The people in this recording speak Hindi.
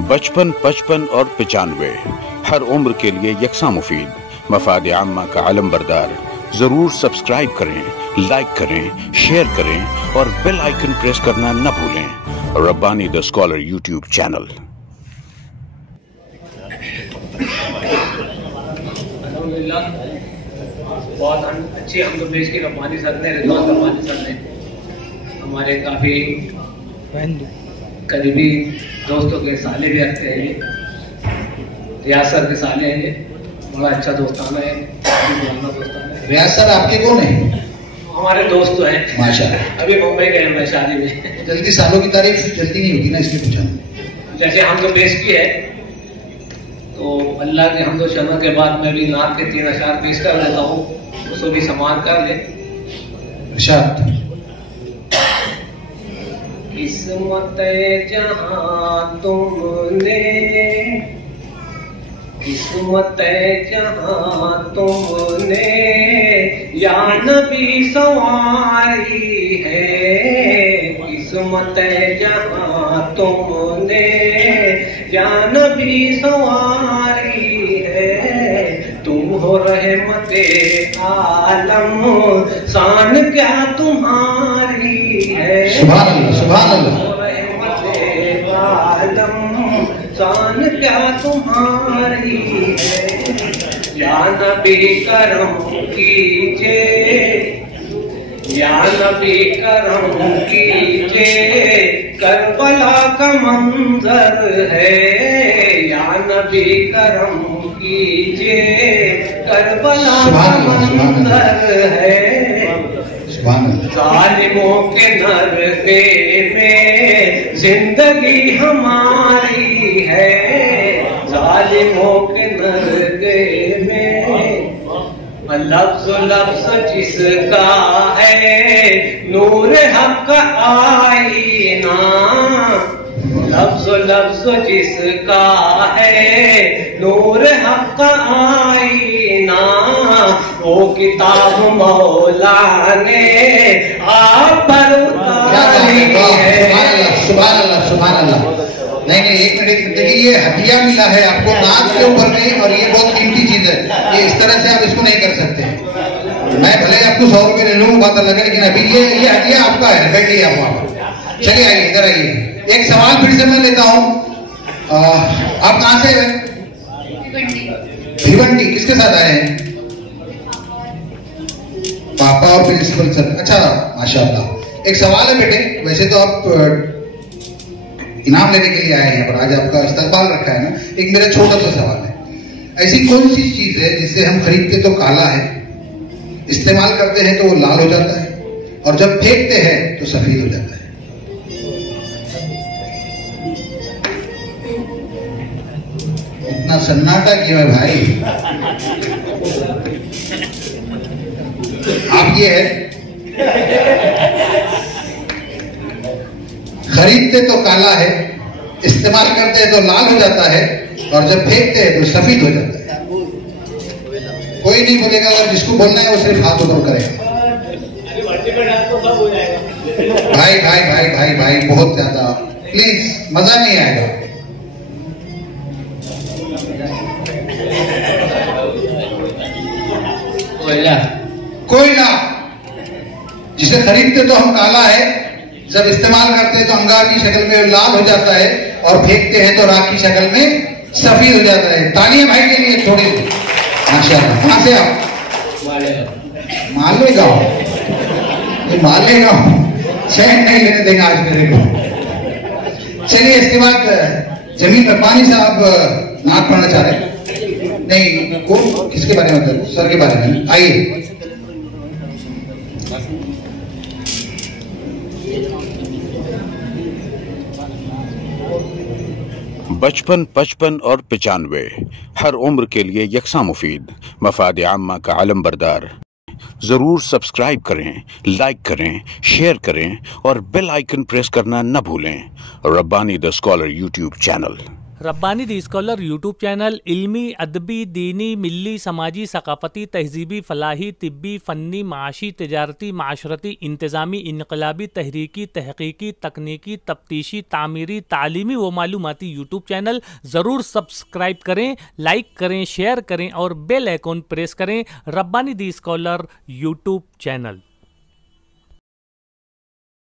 बचपन, 55 और 95 हर उम्र के लिए यकसा मुफीद, मफाद आम्मा का आलम बरदार। जरूर सब्सक्राइब करें, लाइक करें, शेयर करें और बेल आइकन प्रेस करना न भूलें। Rabbani the scholar YouTube channel. अल्हम्दुलिल्लाह, बहुत अच्छी हम लोग देश की रब्बानी सर ने, रिजवान रब्बानी सर ने हमारे काफ़ी करीबी दोस्तों के साले भी रखते हैं। ये रियाज सर के साले हैं, ये बड़ा अच्छा दोस्ताना है, पुराना दोस्ताना है। रियाज सर आपके कौन है? हमारे दोस्त हैं माशाल्लाह। अभी मुंबई गए हैं शादी में। जल्दी सालों की तारीफ जल्दी नहीं होती ना, इसलिए पूछा। जैसे हम लोग देश की है तो अल्लाह के हमदो शना के बाद मैं भी नात के 3 अशार पेश कर देता हूँ, उसको भी समार कर ले। इरशाद। किस्मत जहां तुमने, किस्मत जहां तुमने या नबी सवारी है। किस्मत जहां तुमने या नबी सवारी है। तुम हो रहमते आलम, शान क्या तुम्हारी है। सुभान अल्लाह, सुभान अल्लाह। रहमते आलम, शान क्या तुम्हारी है। या नबी करम कीजिए, या नबी करम कीजिए, करबला का मंजर है। या नबी करम कीजिए, करबला का मंजर है। जालिमों के नरके में जिंदगी हमारी है। जालिमों के नरके में लफ्ज़ लफ्ज़ जिसका है नूर हक आईना। लफ्ज़ लफ्ज़ जिसका है नूर हक आईना। वो किताब मौला ने आप पर उतारी है। सुभान अल्लाह, सुभान अल्लाह। नहीं, एक मिनट देखिए, ये हदिया मिला है आपको नाक के ऊपर नहीं, और ये बहुत कीमती चीज है। ये इस तरह से आप इसको नहीं कर सकते। मैं भले आपको 100 रुपये ले लूँ, बात अलग है, लेकिन अभी ये हदिया आपका है। बैठिए आप। चलिए आइए, इधर आइए। एक सवाल फिर से मैं लेता हूँ। आप कहाँ से हैं? भिवंडी। किसके साथ आए हैं? पापा और प्रिंसिपल सर। अच्छा, माशाल्लाह। एक सवाल है बेटे, वैसे तो आप इनाम लेने के लिए आए हैं, पर आज आपका इस्तकबाल रखा है ना। एक मेरा छोटा सा सवाल है, ऐसी कौन सी चीज है जिससे हम खरीदते तो काला है, इस्तेमाल करते हैं तो वो लाल हो जाता है, और जब फेंकते हैं तो सफेद हो जाता है? इतना सन्नाटा क्यों है भाई? आप ये है, खरीदते तो काला है, इस्तेमाल करते हैं तो लाल हो जाता है, और जब फेंकते हैं तो सफेद हो जाता है। कोई नहीं बोलेगा, अगर जिसको बोलना है वो सिर्फ हाथ ऊपर करेगा। भाई भाई भाई भाई भाई, बहुत ज्यादा प्लीज, मजा नहीं आएगा। कोयला, जिसे खरीदते तो हम काला है, जब इस्तेमाल करते हैं तो अंगार की शक्ल में लाल हो जाता है, और फेंकते हैं तो राख की शक्ल में सफेद हो जाता है। तालियां भाई के लिए थोड़ी। माशाल्लाह। कहां से आप? मालेगांव। ये मालेगांव चैन नहीं लेने देगा आज मेरे को। चलिए, इसके बाद जमील रब्बानी साहब नात पढ़ना चाह रहे हैं। नहीं, कौन, किसके बारे में? मतलब सर के बारे में। आइए। बचपन, 55 और 95 हर उम्र के लिए यकसा मुफीद, मफाद आम्मा का आलम बरदार। जरूर सब्सक्राइब करें, लाइक करें, शेयर करें और बेल आइकन प्रेस करना न भूलें। Rabbani the scholar YouTube channel. Rabbani the scholar YouTube channel इल्मी, अदबी, दीनी, मिली, समाजी, सकाफती, तहजीबी, फलाही, तिब्बी, फ़न्नी, माशी, तिजारती, माशरती, इंतज़ामी, इनकलाबी, तहरीकी, तहकीकी, तकनीकी, तफ्तीशी, तामीरी, तालीमी व मालूमाती यूट्यूब चैनल। ज़रूर सब्सक्राइब करें, लाइक करें, शेयर करें और बेल आइकॉन प्रेस करें। Rabbani the scholar YouTube channel.